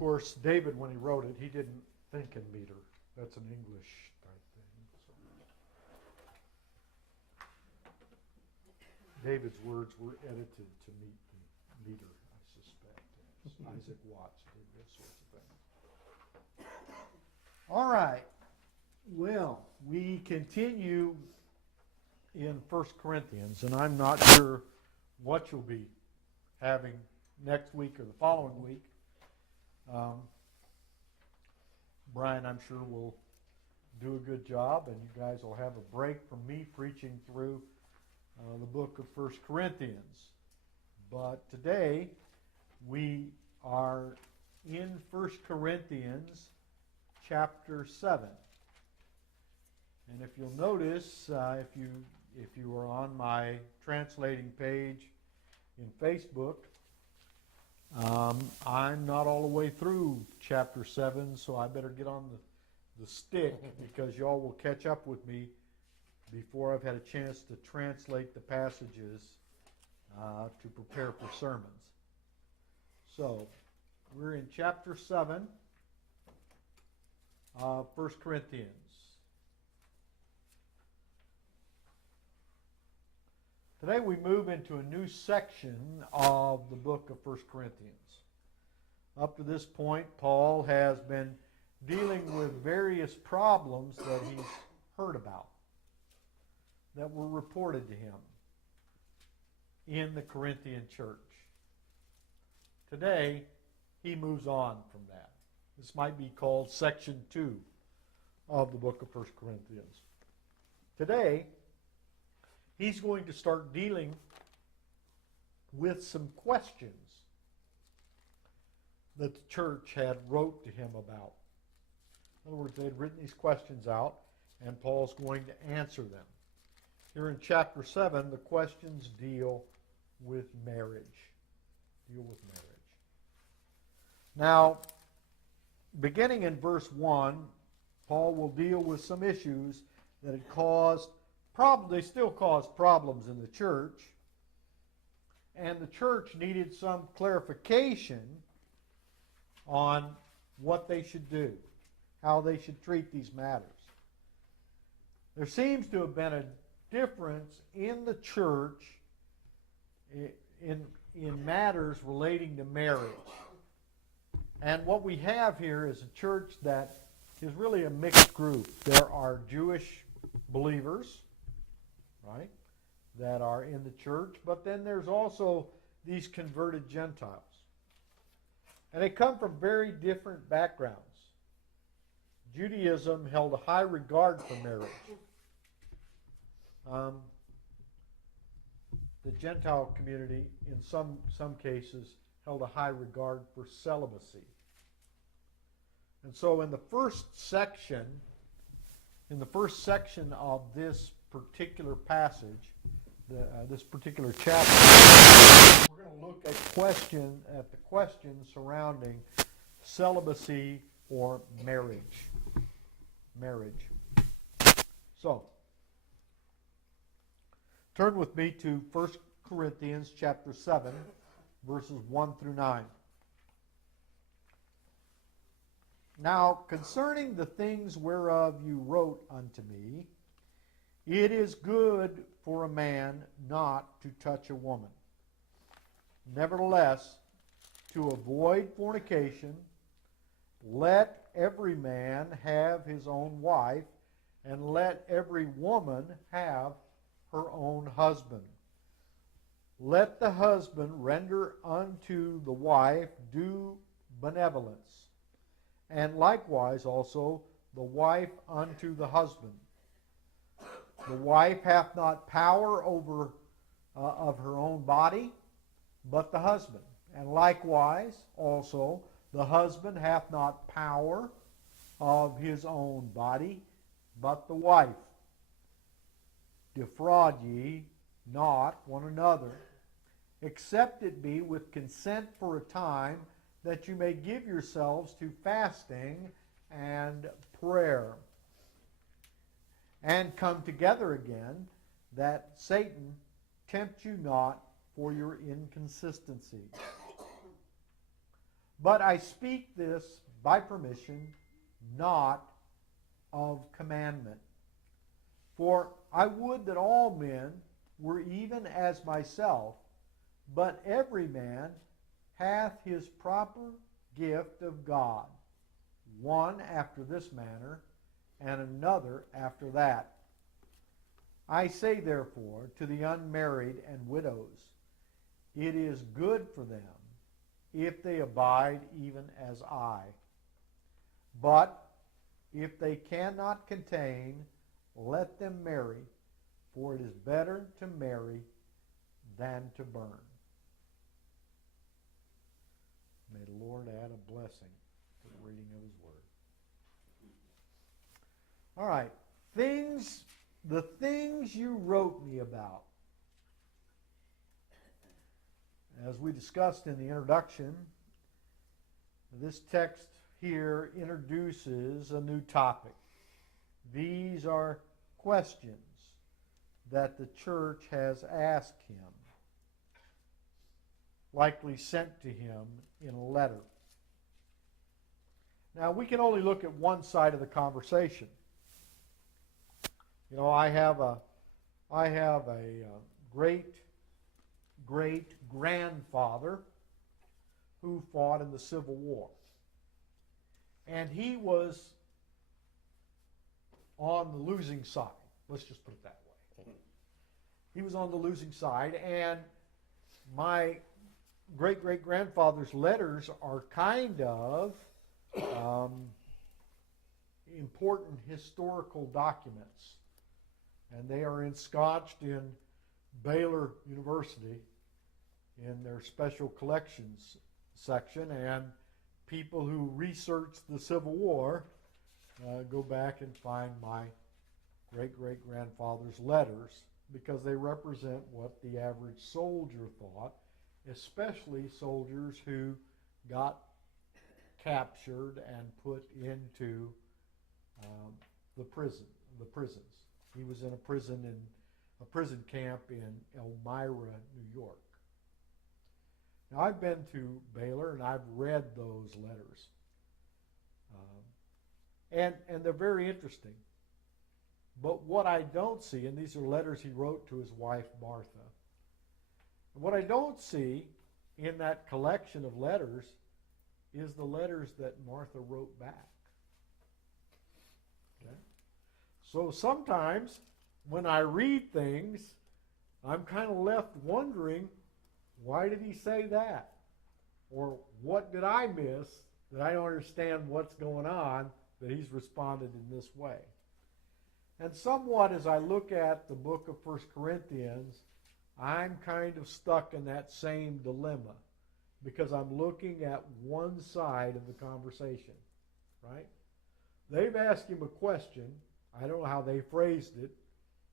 course, David, when he wrote it, he didn't think in meter. That's an English type thing. So. David's words were edited to meet the meter, I suspect. Isaac Watts did this sort of thing. All right. Well, we continue in 1 Corinthians, and I'm not sure what you'll be having next week or the following week. Brian, I'm sure, will do a good job, and you guys will have a break from me preaching through the book of 1 Corinthians. But today, we are in 1 Corinthians chapter 7. And if you'll notice, if you are on my translating page in Facebook, I'm not all the way through chapter 7, so I better get on the stick because y'all will catch up with me before I've had a chance to translate the passages to prepare for sermons. So, we're in chapter 7 of 1 Corinthians. Today we move into a new section of the book of 1 Corinthians. Up to this point, Paul has been dealing with various problems that he's heard about, that were reported to him in the Corinthian church. Today, he moves on from that. This might be called section 2 of the book of 1 Corinthians. Today, he's going to start dealing with some questions that the church had wrote to him about. In other words, they had written these questions out, and Paul's going to answer them. Here in chapter 7, the questions deal with marriage. Now, beginning in verse 1, Paul will deal with some issues that had caused they still cause problems in the church, and the church needed some clarification on what they should do, how they should treat these matters. There seems to have been a difference in the church in matters relating to marriage. And what we have here is a church that is really a mixed group. There are Jewish believers, right, that are in the church, but then there's also these converted Gentiles. And they come from very different backgrounds. Judaism held a high regard for marriage. The Gentile community, in some cases, held a high regard for celibacy. And so in the first section of this particular passage, this particular chapter, we're going to look at the questions surrounding celibacy or marriage. So, turn with me to 1 Corinthians chapter 7, verses 1 through 9. Now, concerning the things whereof you wrote unto me, it is good for a man not to touch a woman. Nevertheless, to avoid fornication, let every man have his own wife, and let every woman have her own husband. Let the husband render unto the wife due benevolence, and likewise also the wife unto the husband. The wife hath not power over of her own body, but the husband. And likewise also the husband hath not power of his own body, but the wife. Defraud ye not one another, except it be with consent for a time, that you may give yourselves to fasting and prayer, and come together again, that Satan tempt you not for your inconsistency. But I speak this by permission, not of commandment. For I would that all men were even as myself, but every man hath his proper gift of God, one after this manner, and another after that. I say therefore to the unmarried and widows, it is good for them if they abide even as I. But if they cannot contain, let them marry, for it is better to marry than to burn. May the Lord add a blessing to the reading of his word. All right, the things you wrote me about. As we discussed in the introduction, this text here introduces a new topic. These are questions that the church has asked him, likely sent to him in a letter. Now, we can only look at one side of the conversation. You know, I have a great grandfather who fought in the Civil War. And he was on the losing side. Let's just put it that way. He was on the losing side, and my great-great-grandfather's letters are kind of important historical documents. And they are ensconced in Baylor University in their special collections section, and people who research the Civil War go back and find my great-great-grandfather's letters because they represent what the average soldier thought, especially soldiers who got captured and put into the prisons. He was in a prison camp in Elmira, New York. Now, I've been to Baylor and I've read those letters, and they're very interesting. But what I don't see, and these are letters he wrote to his wife Martha, what I don't see in that collection of letters is the letters that Martha wrote back. Okay? So sometimes when I read things, I'm kind of left wondering, why did he say that? Or what did I miss that I don't understand what's going on that he's responded in this way? And somewhat as I look at the book of 1 Corinthians, I'm kind of stuck in that same dilemma because I'm looking at one side of the conversation, right? They've asked him a question. I don't know how they phrased it,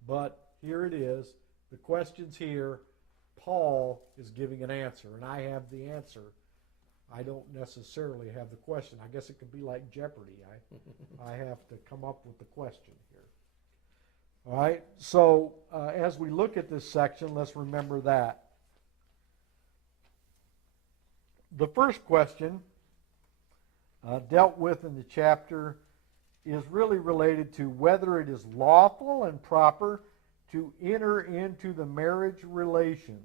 but here it is. The question's here. Paul is giving an answer, and I have the answer. I don't necessarily have the question. I guess it could be like Jeopardy. I have to come up with the question here. All right, so as we look at this section, let's remember that. The first question dealt with in the chapter is really related to whether it is lawful and proper to enter into the marriage relationship,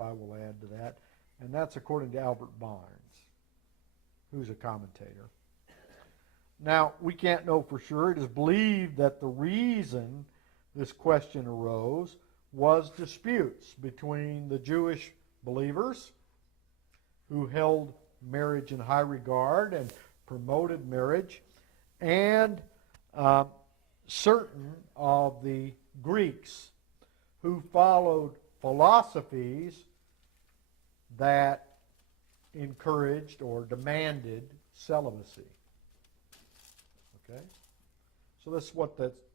I will add to that, and that's according to Albert Barnes, who's a commentator. Now, we can't know for sure. It is believed that the reason this question arose was disputes between the Jewish believers who held marriage in high regard and promoted marriage, and certain of the Greeks who followed philosophies that encouraged or demanded celibacy. Okay? So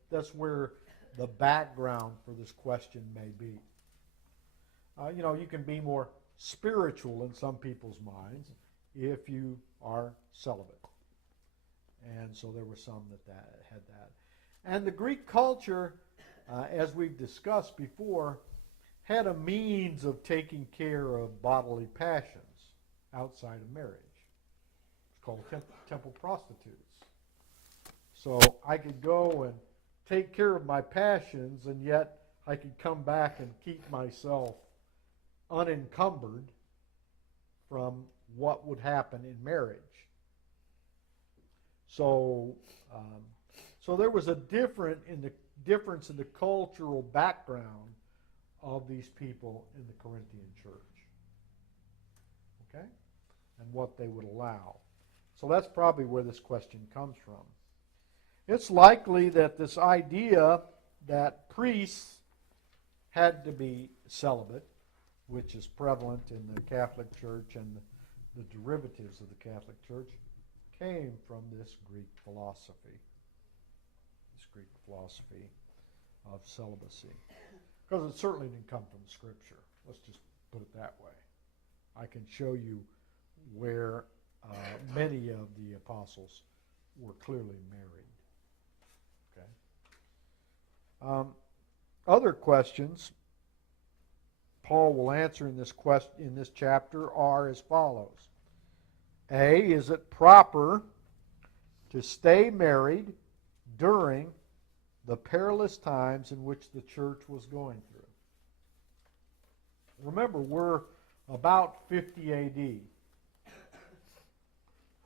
that's where the background for this question may be. You can be more spiritual in some people's minds if you are celibate. And so there were some that had that. And the Greek culture, as we've discussed before, had a means of taking care of bodily passions outside of marriage. It's called temple prostitutes. So I could go and take care of my passions, and yet I could come back and keep myself unencumbered from what would happen in marriage. So, so there was a difference in the cultural background of these people in the Corinthian church. Okay? And what they would allow. So that's probably where this question comes from. It's likely that this idea that priests had to be celibate, which is prevalent in the Catholic Church and the derivatives of the Catholic Church, came from this Greek philosophy. This Greek philosophy of celibacy. Because it certainly didn't come from Scripture. Let's just put it that way. I can show you where many of the apostles were clearly married. Okay. Other questions Paul will answer in this chapter are as follows. A, is it proper to stay married during the perilous times in which the church was going through? Remember, we're about 50 A.D.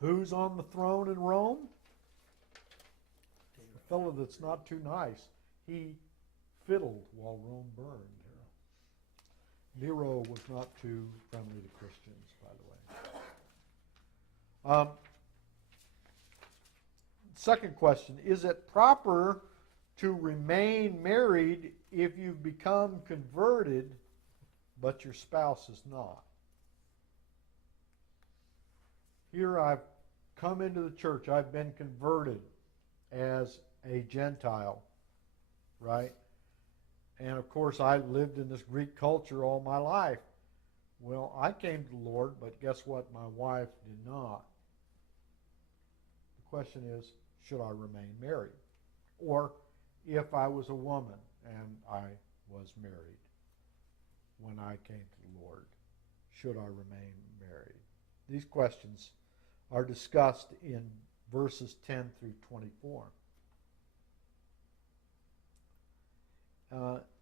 Who's on the throne in Rome? A fellow that's not too nice. He fiddled while Rome burned. Nero was not too friendly to Christians, by the way. Second question, is it proper to remain married if you've become converted but your spouse is not? Here I've come into the church. I've been converted as a Gentile, right? And of course, I lived in this Greek culture all my life. Well, I came to the Lord, but guess what? My wife did not. The question is, should I remain married? Or if I was a woman and I was married when I came to the Lord, should I remain married? These questions are discussed in verses 10 through 24.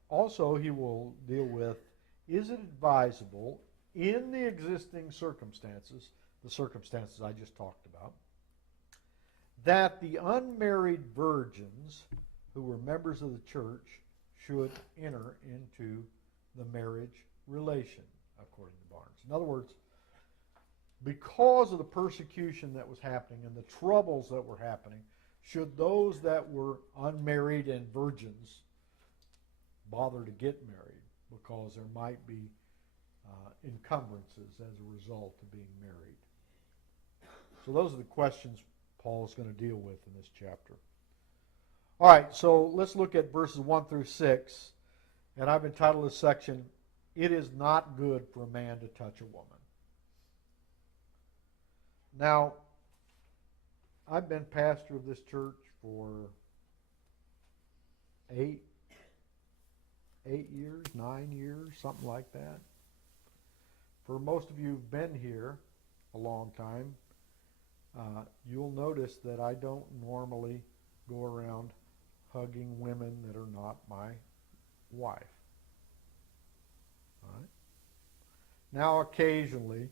Also, he will deal with, is it advisable in the existing circumstances, the circumstances I just talked about, that the unmarried virgins who were members of the church should enter into the marriage relation, according to Barnes. In other words, because of the persecution that was happening and the troubles that were happening, should those that were unmarried and virgins bother to get married, because there might be encumbrances as a result of being married. So those are the questions Paul is going to deal with in this chapter. All right, so let's look at verses 1 through 6, and I've entitled this section, It is Not Good for a Man to Touch a Woman. Now, I've been pastor of this church for 8 years, 9 years, something like that. For most of you who've been here a long time, you'll notice that I don't normally go around hugging women that are not my wife. All right? Now, occasionally,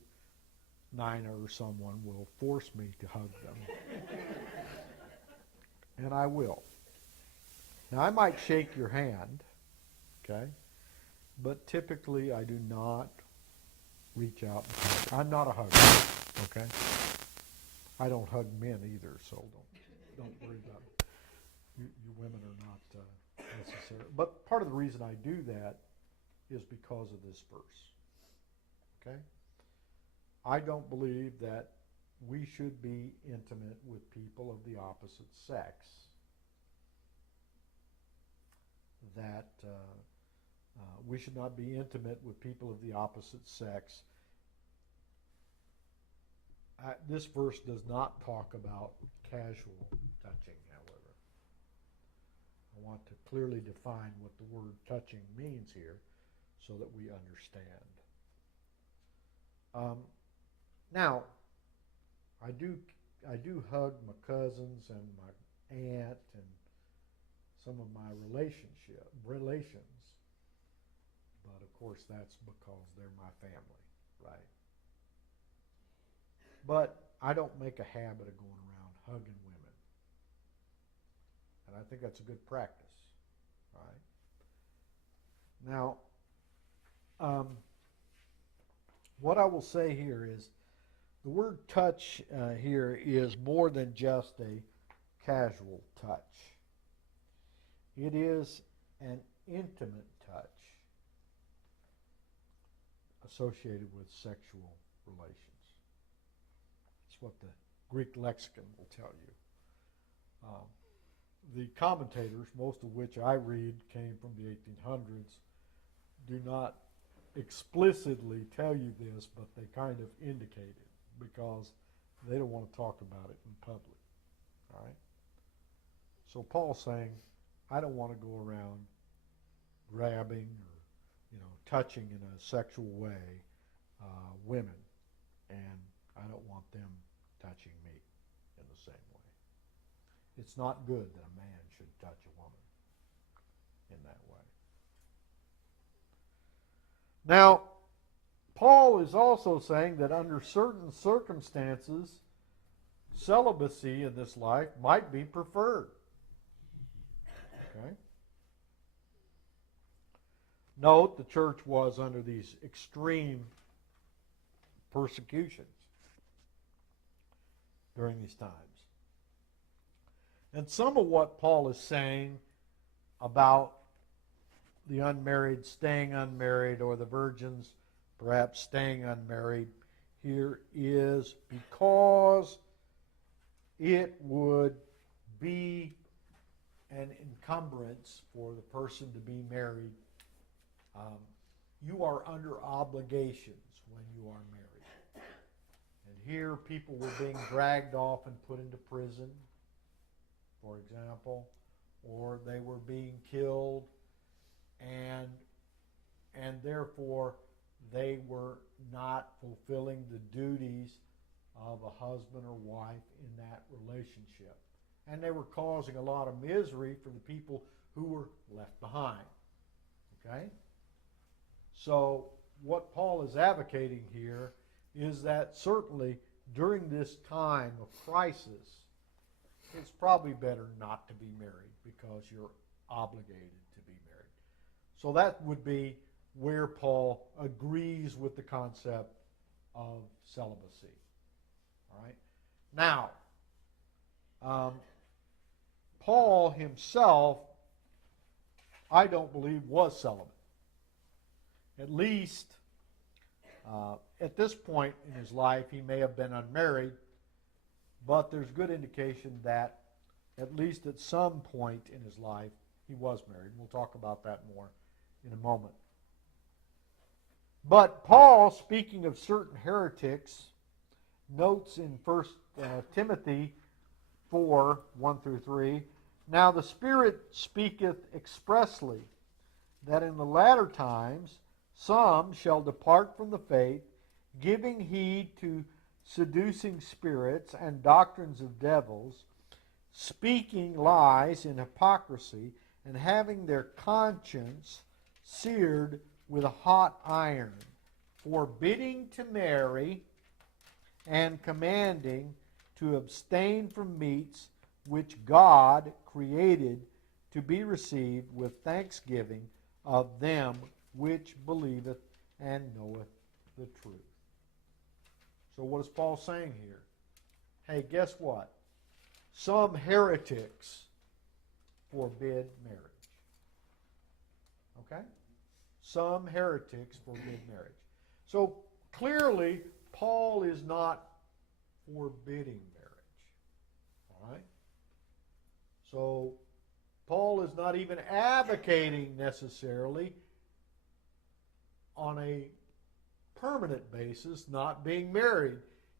Nina or someone will force me to hug them. And I will. Now, I might shake your hand, okay? But typically, I do not reach out and hug. I'm not a hugger, okay? I don't hug men either, so don't worry about it. You women are not necessary. But part of the reason I do that is because of this verse, okay? I don't believe that we should be intimate with people of the opposite sex. That we should not be intimate with people of the opposite sex. This verse does not talk about casual touching, however. I want to clearly define what the word touching means here so that we understand. Now, I do hug my cousins and my aunt and some of my relations, but of course that's because they're my family, right? But I don't make a habit of going around hugging women, and I think that's a good practice, right? Now, what I will say here is the word touch here is more than just a casual touch. It is an intimate touch associated with sexual relations. That's what the Greek lexicon will tell you. The commentators, most of which I read came from the 1800s, do not explicitly tell you this, but they kind of indicate it because they don't want to talk about it in public. All right? So Paul's saying, I don't want to go around grabbing or touching in a sexual way women, and I don't want them touching me in the same way. It's not good that a man should touch a woman in that way. Now, Paul is also saying that under certain circumstances, celibacy in this life might be preferred. Okay? Note, the church was under these extreme persecutions during these times. And some of what Paul is saying about the unmarried staying unmarried, or the virgins perhaps staying unmarried, here is because it would be an encumbrance for the person to be married. You are under obligations when you are married. And here people were being dragged off and put into prison, for example, or they were being killed, and therefore they were not fulfilling the duties of a husband or wife in that relationship. And they were causing a lot of misery for the people who were left behind. Okay? So what Paul is advocating here is that certainly during this time of crisis, it's probably better not to be married because you're obligated to be married. So that would be where Paul agrees with the concept of celibacy. All right? Now, Paul himself, I don't believe, was celibate. At least at this point in his life, he may have been unmarried, but there's good indication that at least at some point in his life, he was married. We'll talk about that more in a moment. But Paul, speaking of certain heretics, notes in 1 Timothy 4, 1 through 3, now the Spirit speaketh expressly, that in the latter times some shall depart from the faith, giving heed to seducing spirits and doctrines of devils, speaking lies in hypocrisy, and having their conscience seared with a hot iron, forbidding to marry, and commanding to abstain from meats which God created to be received with thanksgiving of them which believeth and knoweth the truth. So what is Paul saying here? Hey, guess what? Some heretics forbid marriage. Okay? Some heretics forbid marriage. So clearly, Paul is not forbidding marriage. All right? So Paul is not even advocating necessarily on a permanent basis not being married.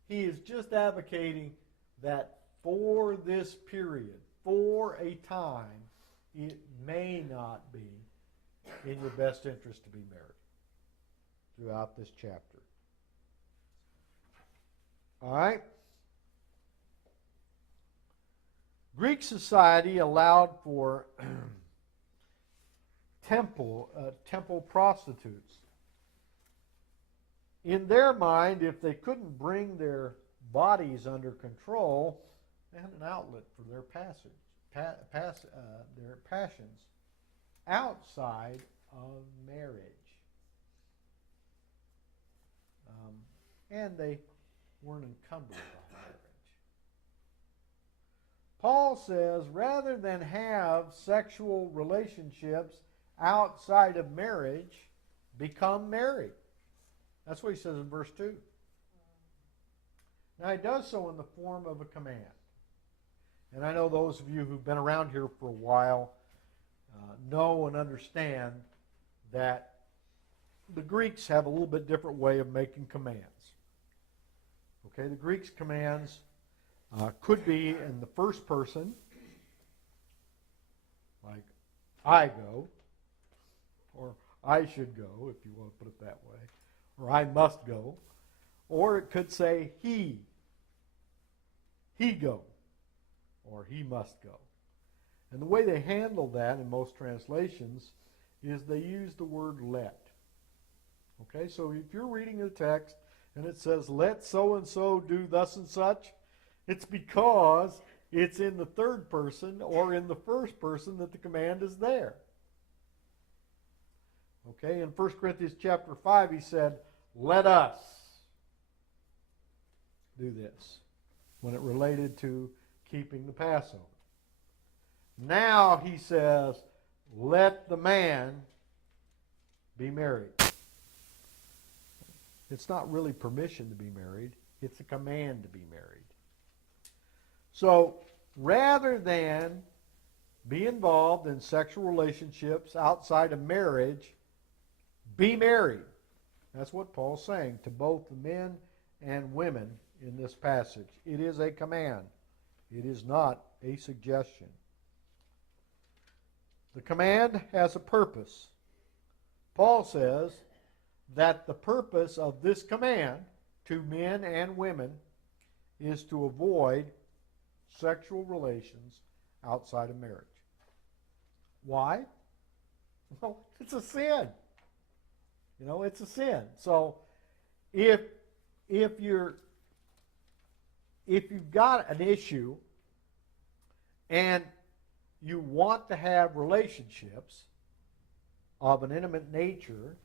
He is just advocating that for this period, for a time, it may not be in your best interest to be married. throughout this chapter. All right? Greek society allowed for temple prostitutes. In their mind, if they couldn't bring their bodies under control, they had an outlet for their their passions outside of marriage. And they weren't encumbered by marriage. Paul says, rather than have sexual relationships outside of marriage, become married. That's what he says in verse 2. Now, he does so in the form of a command. And I know those of you who've been around here for a while know and understand that the Greeks have a little bit different way of making commands. Okay, the Greeks' commands could be in the first person, like I go, or I should go, if you want to put it that way, or I must go, or it could say he go, or he must go. And the way they handle that in most translations is they use the word let. Okay, so if you're reading the text and it says, let so-and-so do thus and such, it's because it's in the third person or in the first person that the command is there. Okay, in 1 Corinthians chapter 5, he said, let us do this, when it related to keeping the Passover. Now he says, let the man be married. It's not really permission to be married. It's a command to be married. So, rather than be involved in sexual relationships outside of marriage, be married. That's what Paul's saying to both the men and women in this passage. It is a command. It is not a suggestion. The command has a purpose. Paul says that the purpose of this command to men and women is to avoid sexual relations outside of marriage. Why? Well, it's a sin. You know, it's a sin. So if you've got an issue and you want to have relationships of an intimate nature,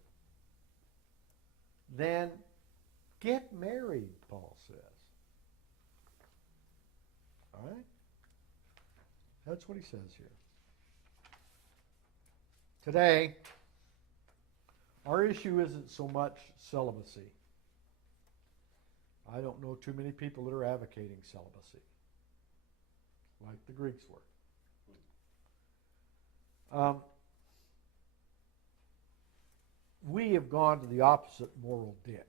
then get married, Paul says. All right? That's what he says here. Today, our issue isn't so much celibacy. I don't know too many people that are advocating celibacy, like the Greeks were. We have gone to the opposite moral ditch.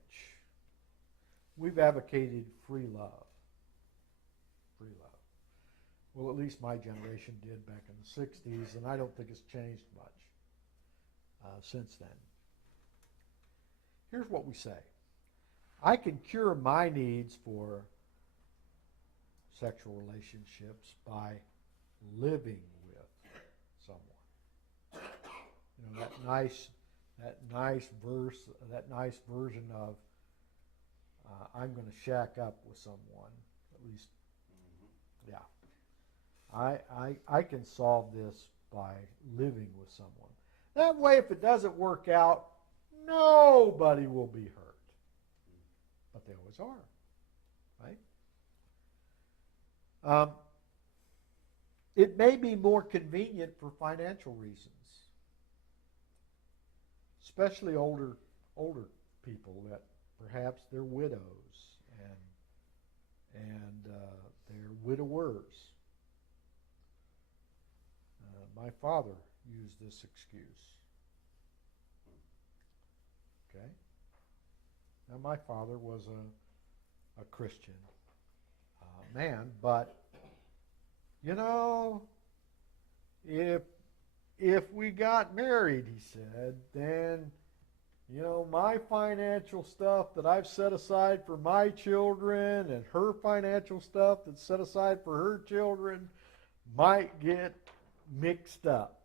We've advocated free love. Free love. Well, at least my generation did back in the 60s, and I don't think it's changed much since then. Here's what we say. I can cure my needs for sexual relationships by living with someone. You know, that nice verse, that nice version of I'm going to shack up with someone. At least, yeah. I can solve this by living with someone. That way, if it doesn't work out, nobody will be hurt. But they always are, right? It may be more convenient for financial reasons, especially older people that perhaps they're widows and they're widowers. My father used this excuse. Okay? Now, my father was a Christian man, but, you know, if we got married, he said, then My financial stuff that I've set aside for my children and her financial stuff that's set aside for her children might get mixed up.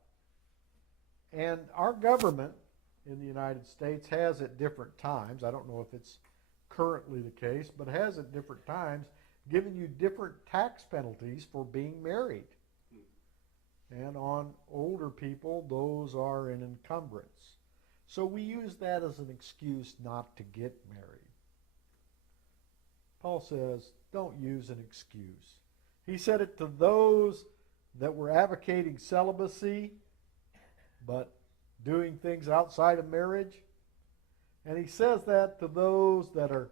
And our government in the United States has at different times, I don't know if it's currently the case, but has at different times given you different tax penalties for being married. And on older people, those are an encumbrance. So we use that as an excuse not to get married. Paul says, don't use an excuse. He said it to those that were advocating celibacy, but doing things outside of marriage. And he says that to those that are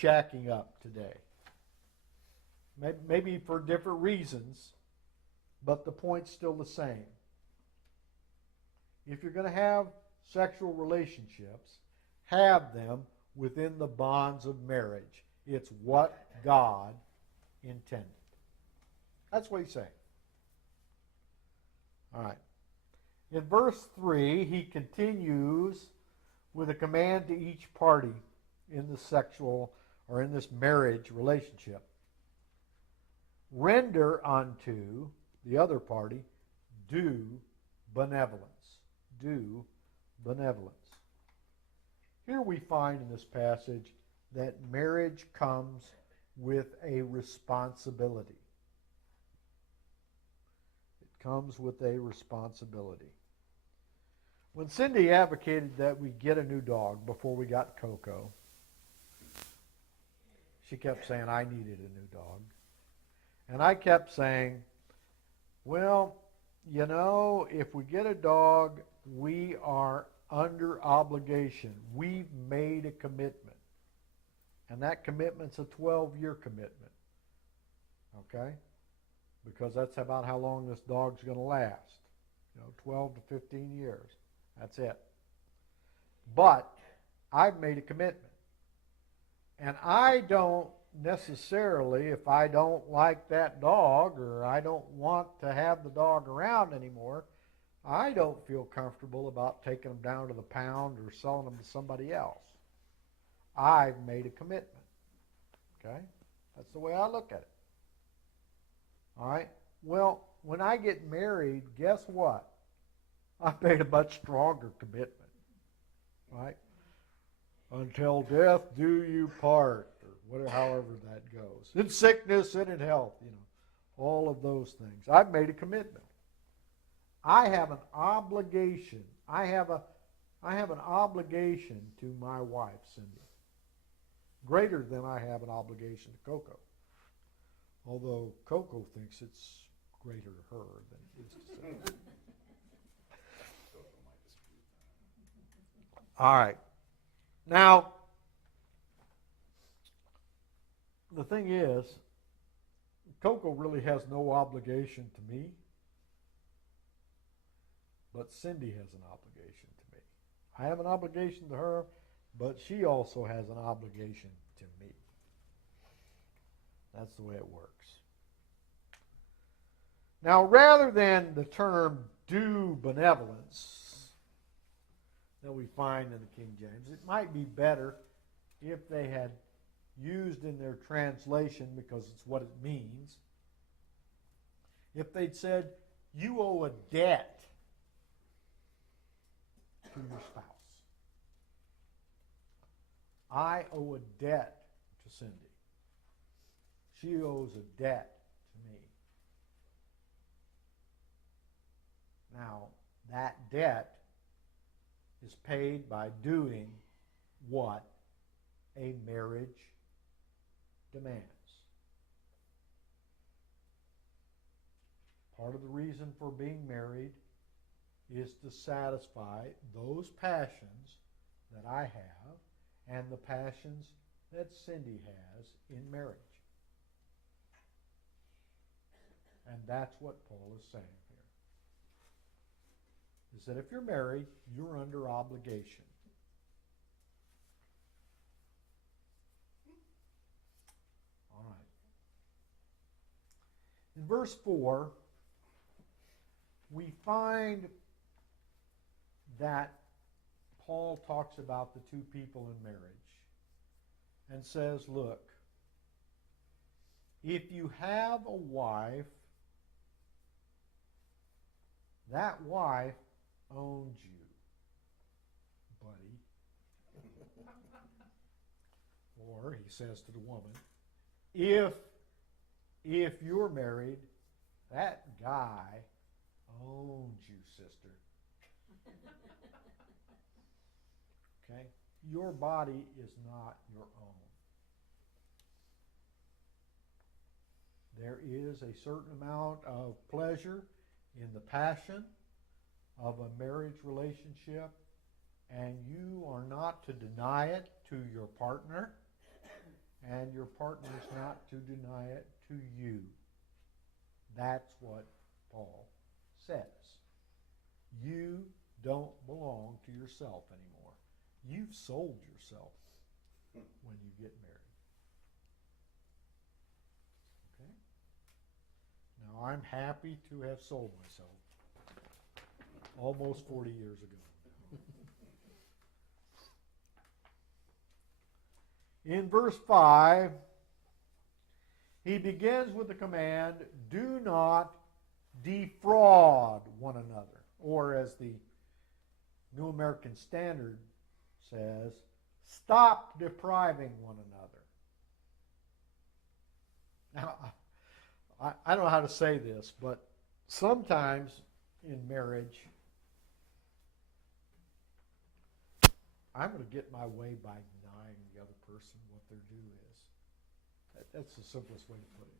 shacking up today. Maybe for different reasons, but the point's still the same. If you're going to have sexual relationships, have them within the bonds of marriage. It's what God intended. That's what he's saying. All right. In verse 3, he continues with a command to each party in the sexual or in this marriage relationship. Render unto the other party due benevolence. Due benevolence. Here we find in this passage that marriage comes with a responsibility. It comes with a responsibility. When Cindy advocated that we get a new dog before we got Coco, she kept saying I needed a new dog. And I kept saying, well, if we get a dog, we are under obligation. We've made a commitment. And that commitment's a 12-year commitment. Okay? Because that's about how long this dog's going to last. 12 to 15 years. That's it. But I've made a commitment. And I don't necessarily, if I don't like that dog or I don't want to have the dog around anymore, I don't feel comfortable about taking them down to the pound or selling them to somebody else. I've made a commitment. Okay? That's the way I look at it. All right? Well, when I get married, guess what? I made a much stronger commitment. Right? Until death do you part, or whatever, however that goes. In sickness and in health, all of those things. I've made a commitment. I have an obligation. I have an obligation to my wife, Cindy. Greater than I have an obligation to Coco. Although Coco thinks it's greater to her than it is to Cindy. All right. Now, the thing is, Coco really has no obligation to me, but Cindy has an obligation to me. I have an obligation to her, but she also has an obligation to me. That's the way it works. Now, rather than the term due benevolence that we find in the King James, it might be better if they had used in their translation, because it's what it means, if they'd said, you owe a debt to your spouse. I owe a debt to Cindy. She owes a debt to me. Now, that debt is paid by doing what a marriage demands. Part of the reason for being married is to satisfy those passions that I have and the passions that Cindy has in marriage. And that's what Paul is saying here. Is that if you're married, you're under obligation. All right. In verse 4, we find that Paul talks about the two people in marriage and says, look, if you have a wife, that wife owns you, buddy. Or he says to the woman, if you're married, that guy owns you, sister. Okay? Your body is not your own. There is a certain amount of pleasure in the passion of a marriage relationship, and you are not to deny it to your partner, and your partner is not to deny it to you. That's what Paul says. You don't belong to yourself anymore. You've sold yourself when you get married. Okay? Now, I'm happy to have sold myself almost 40 years ago. In verse 5, he begins with the command, do not defraud one another. Or as the New American Standard says, stop depriving one another. Now, I don't know how to say this, but sometimes in marriage, I'm going to get my way by denying the other person what their due is. That's the simplest way to put it.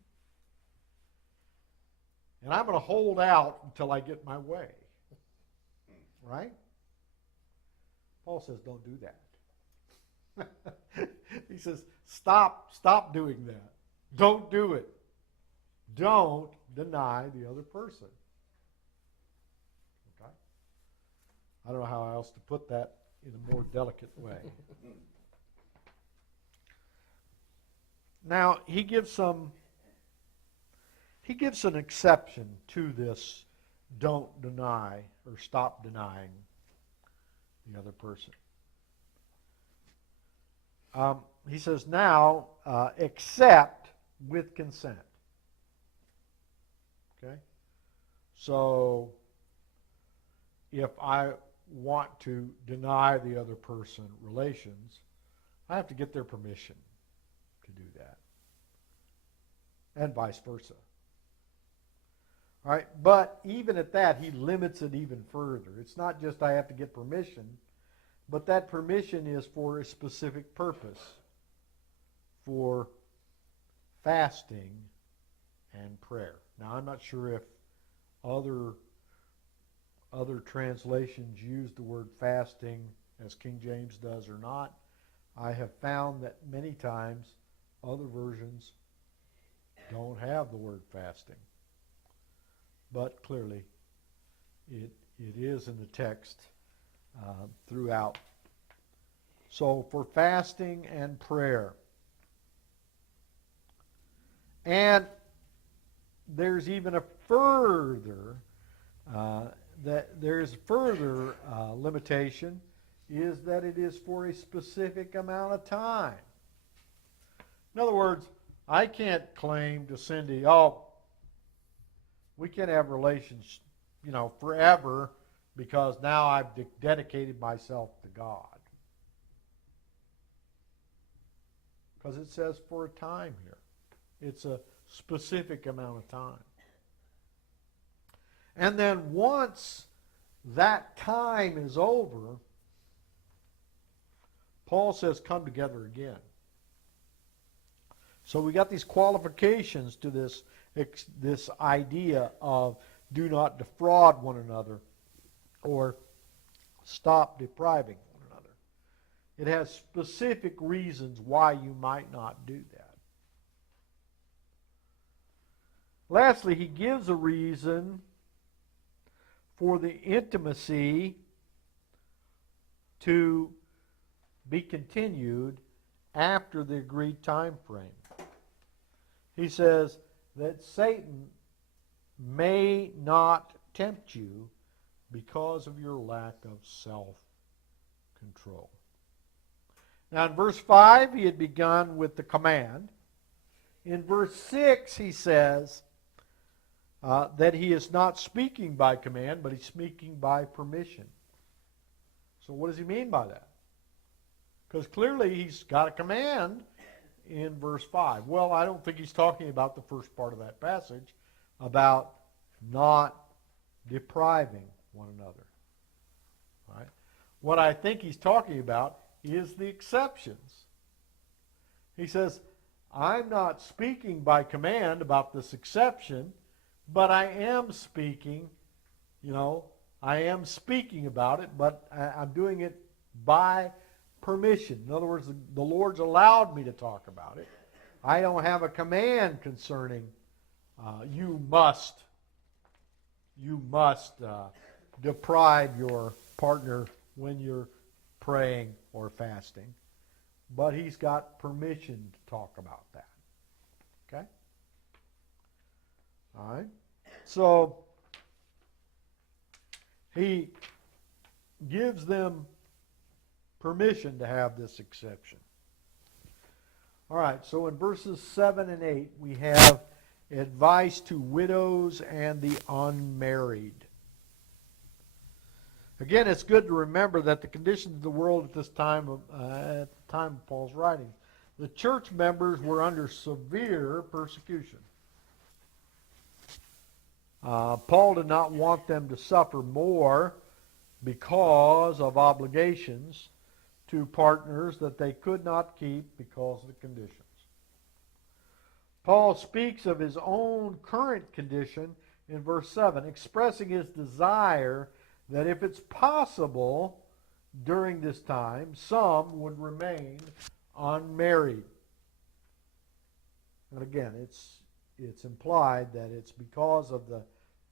And I'm going to hold out until I get my way. Right? Paul says, don't do that. He says, stop doing that. Don't do it. Don't deny the other person. Okay? I don't know how else to put that in a more delicate way. Now, he gives an exception to this don't deny or stop denying the other person. He says now, except with consent. Okay? So, if I want to deny the other person relations, I have to get their permission to do that. And vice versa. All right? But even at that, he limits it even further. It's not just I have to get permission, but that permission is for a specific purpose, for fasting and prayer. Now, I'm not sure if other translations use the word fasting as King James does or not. I have found that many times other versions don't have the word fasting. But clearly, it is in the text throughout. So for fasting and prayer. And there's even a further limitation, is that it is for a specific amount of time. In other words, I can't claim to Cindy, we can't have relations, forever because now I've dedicated myself to God. Because it says for a time here. It's a specific amount of time. And then once that time is over, Paul says, come together again. So we got these qualifications to this idea of do not defraud one another or stop depriving one another. It has specific reasons why you might not do that. Lastly, he gives a reason for the intimacy to be continued after the agreed time frame. He says that Satan may not tempt you because of your lack of self-control. control. Now in verse 5, he had begun with the command. In verse 6, he says that he is not speaking by command, but he's speaking by permission. So what does he mean by that? Because clearly he's got a command in verse 5. Well, I don't think he's talking about the first part of that passage about not depriving one another. Right? What I think he's talking about is the exceptions. He says, I'm not speaking by command about this exception, but I am speaking, I am speaking about it, but I'm doing it by permission. In other words, the Lord's allowed me to talk about it. I don't have a command concerning you must deprive your partner when you're praying or fasting. But he's got permission to talk about that. Okay? All right? So he gives them permission to have this exception. All right, so in verses 7 and 8, we have advice to widows and the unmarried. Again, it's good to remember that the conditions of the world at this time, at the time of Paul's writing, the church members were under severe persecution. Paul did not want them to suffer more because of obligations to partners that they could not keep because of the conditions. Paul speaks of his own current condition in verse 7, expressing his desire that if it's possible during this time, some would remain unmarried. And again, it's implied that it's because of the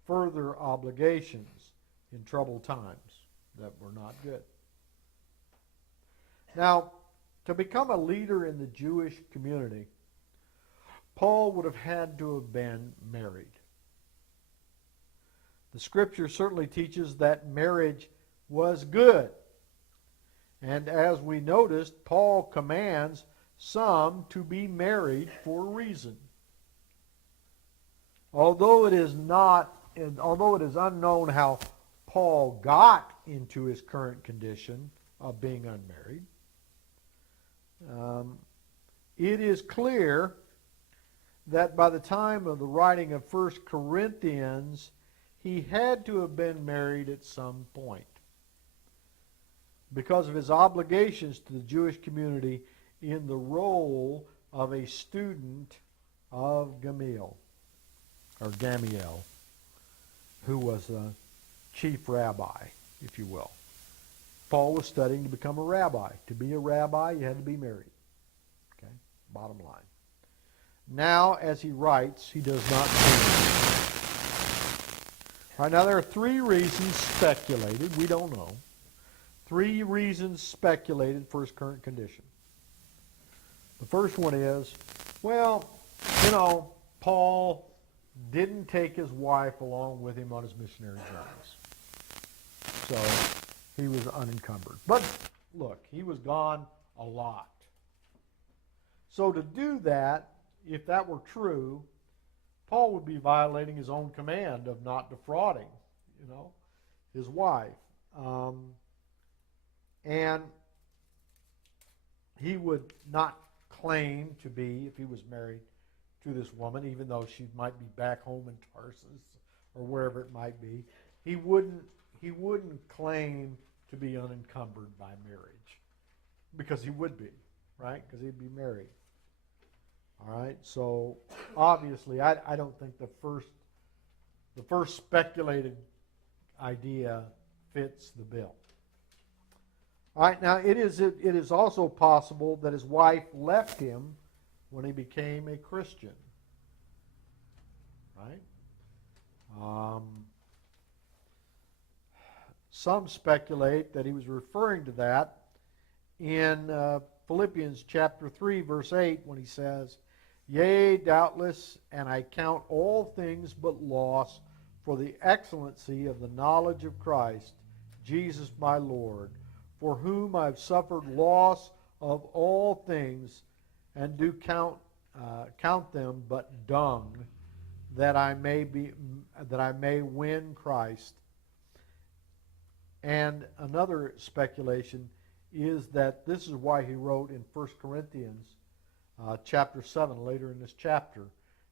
further obligations in troubled times that were not good. Now, to become a leader in the Jewish community, Paul would have had to have been married. The Scripture certainly teaches that marriage was good. And as we noticed, Paul commands some to be married for a reason. Although it is unknown how Paul got into his current condition of being unmarried, it is clear that by the time of the writing of 1 Corinthians, he had to have been married at some point because of his obligations to the Jewish community in the role of a student of Gamaliel, who was a chief rabbi, if you will. Paul was studying to become a rabbi. To be a rabbi, you had to be married. Okay, bottom line. Now, as he writes, he does not do that. All right, now there are three reasons speculated. We don't know. Three reasons speculated for his current condition. The first one is, Paul didn't take his wife along with him on his missionary journeys. So he was unencumbered. But look, he was gone a lot. So to do that, if that were true, Paul would be violating his own command of not defrauding, his wife. And he would not claim to be, if he was married to this woman, even though she might be back home in Tarsus or wherever it might be, he wouldn't claim to be unencumbered by marriage, because he would be, right? Because he'd be married. All right, so obviously I don't think the first speculated idea fits the bill. All right, now it is also possible that his wife left him when he became a Christian. Right? Some speculate that he was referring to that in Philippians chapter 3, verse 8, when he says, "Yea, doubtless, and I count all things but loss for the excellency of the knowledge of Christ, Jesus my Lord, for whom I have suffered loss of all things, and do count them but dung, that I may win Christ. And another speculation is that this is why he wrote in 1 Corinthians chapter 7, later in this chapter,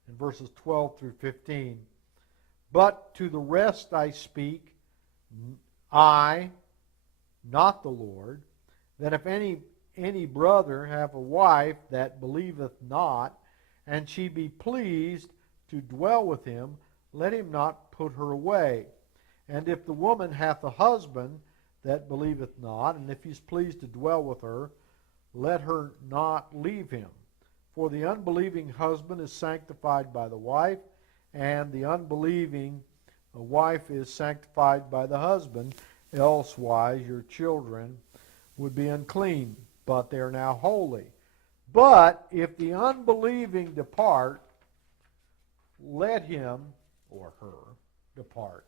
in verses 12 through 15. But to the rest I speak, I, not the Lord, that if any brother have a wife that believeth not, and she be pleased to dwell with him, let him not put her away. And if the woman hath a husband that believeth not, and if he is pleased to dwell with her, let her not leave him. For the unbelieving husband is sanctified by the wife, and the unbelieving wife is sanctified by the husband. Elsewise your children would be unclean, but they are now holy. But if the unbelieving depart, let him or her depart.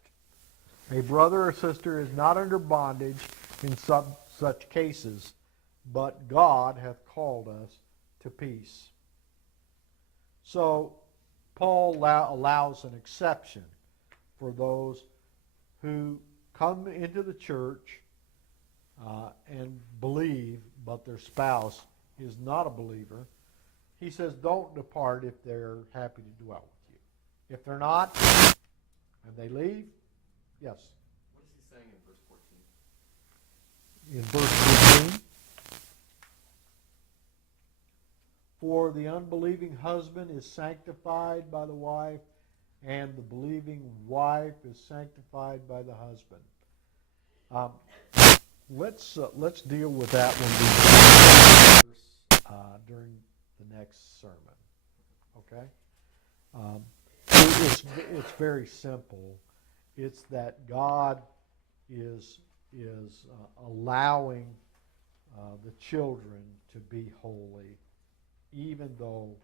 A brother or sister is not under bondage in such cases, but God hath called us to peace. So Paul allows an exception for those who come into the church and believe, but their spouse is not a believer. He says, don't depart if they're happy to dwell with you. If they're not, and they leave, yes. What is he saying in verse 14? In verse 15, for the unbelieving husband is sanctified by the wife, and the believing wife is sanctified by the husband. Let's deal with that when we during the next sermon. Okay, it's very simple. It's that God is allowing the children to be holy, even though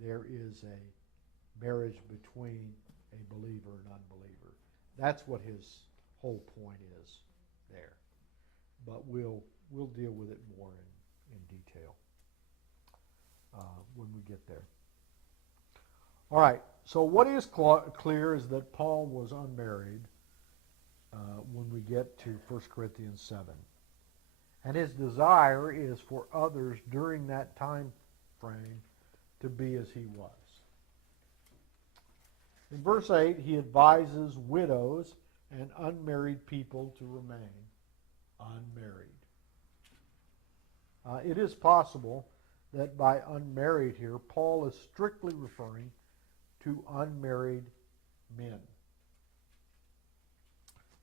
there is a marriage between a believer and unbeliever. That's what his whole point is there. But we'll deal with it more in detail when we get there. All right. So what is clear is that Paul was unmarried when we get to 1 Corinthians 7. And his desire is for others during that time frame to be as he was. In verse 8, he advises widows and unmarried people to remain unmarried. It is possible that by unmarried here, Paul is strictly referring to unmarried men.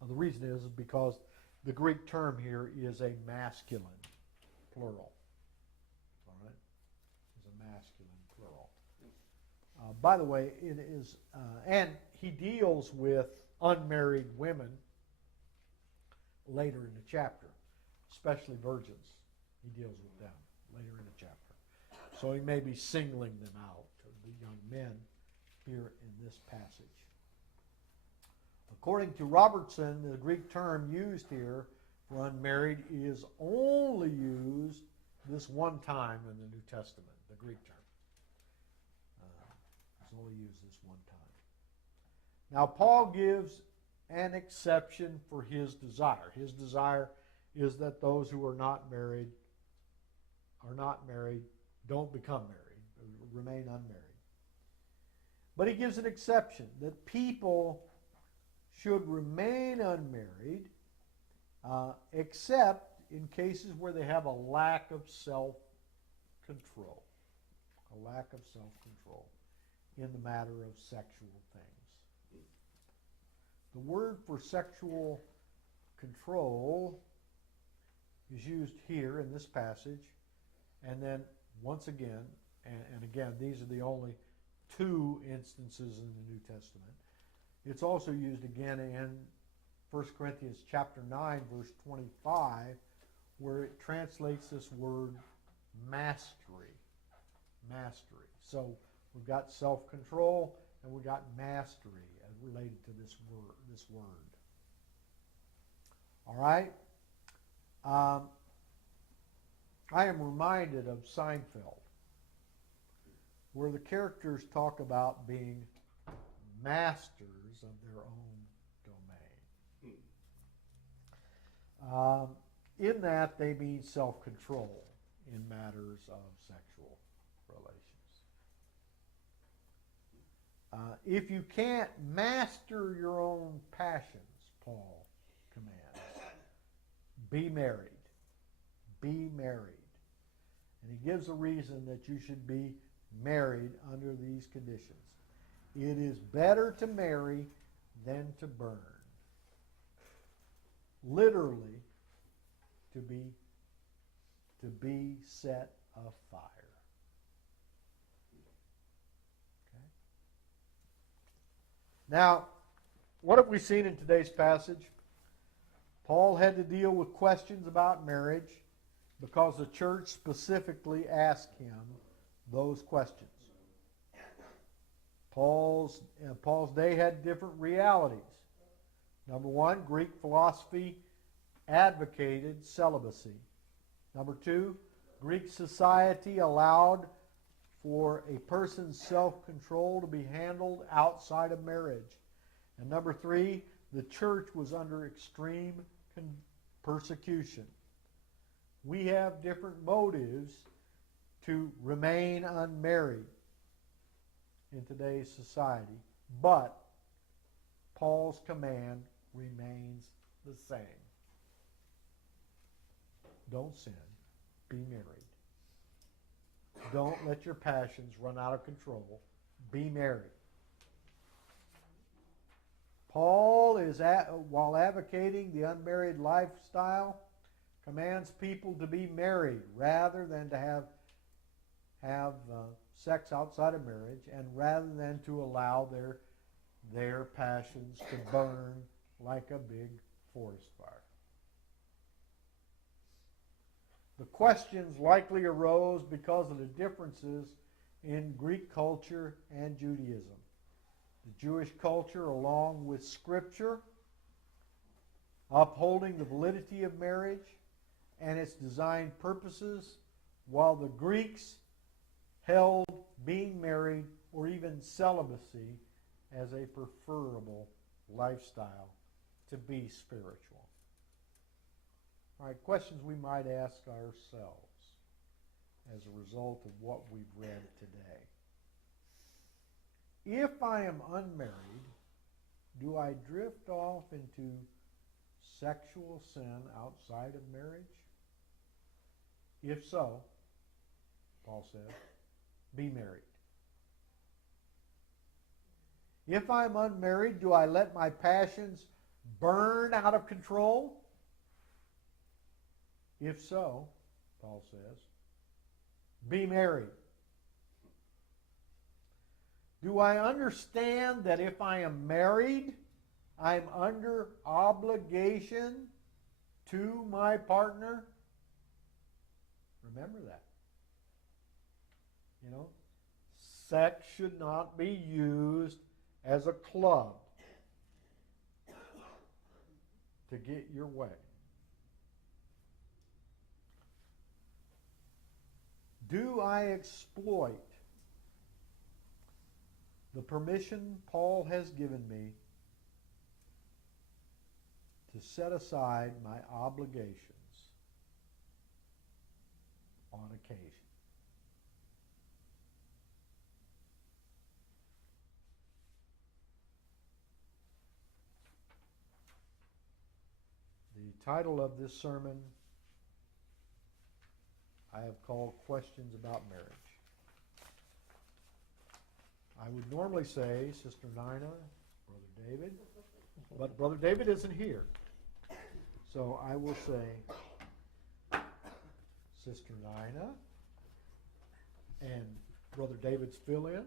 The reason is because the Greek term here is a masculine plural. All right? It's a masculine plural. By the way, it is, and he deals with unmarried women later in the chapter, especially virgins. He deals with them later in the chapter. So he may be singling them out, the young men, here in this passage. According to Robertson, the Greek term used here for unmarried is only used this one time in the New Testament, the Greek term. It's only used this one time. Now, Paul gives an exception for his desire. His desire is that those who are not married, don't become married, remain unmarried. But he gives an exception, that people should remain unmarried except in cases where they have a lack of self-control. A lack of self-control in the matter of sexual things. The word for sexual control is used here in this passage, and then once again, and again, these are the only two instances in the New Testament. It's also used again in 1 Corinthians chapter 9, verse 25, where it translates this word mastery. Mastery. So we've got self-control and we've got mastery related to this word. All right? I am reminded of Seinfeld, where the characters talk about being masters of their own domain. In that, they mean self-control in matters of sexual relations. If you can't master your own passions, Paul commands, be married. Be married. And he gives a reason that you should be married under these conditions. It is better to marry than to burn. Literally, to be set afire. Okay? Now, what have we seen in today's passage? Paul had to deal with questions about marriage because the church specifically asked him those questions. Paul's day had different realities. Number one, Greek philosophy advocated celibacy. Number two, Greek society allowed for a person's self-control to be handled outside of marriage. And number three, the church was under extreme persecution. We have different motives to remain unmarried in today's society, but Paul's command remains the same. Don't sin. Be married. Don't let your passions run out of control. Be married. Paul, while advocating the unmarried lifestyle, commands people to be married rather than to have sex outside of marriage, and rather than to allow their passions to burn like a big forest fire. The questions likely arose because of the differences in Greek culture and Judaism. The Jewish culture, along with Scripture, upholding the validity of marriage and its designed purposes, while the Greeks held being married or even celibacy as a preferable lifestyle to be spiritual. All right, questions we might ask ourselves as a result of what we've read today. If I am unmarried, do I drift off into sexual sin outside of marriage? If so, Paul says, be married. If I'm unmarried, do I let my passions burn out of control? If so, Paul says, be married. Do I understand that if I am married, I'm under obligation to my partner? Remember that. You know, sex should not be used as a club to get your way. Do I exploit the permission Paul has given me to set aside my obligations on occasion? The title of this sermon I have called Questions About Marriage. I would normally say Sister Nina, Brother David, but Brother David isn't here. So I will say Sister Nina and Brother David's fill-in.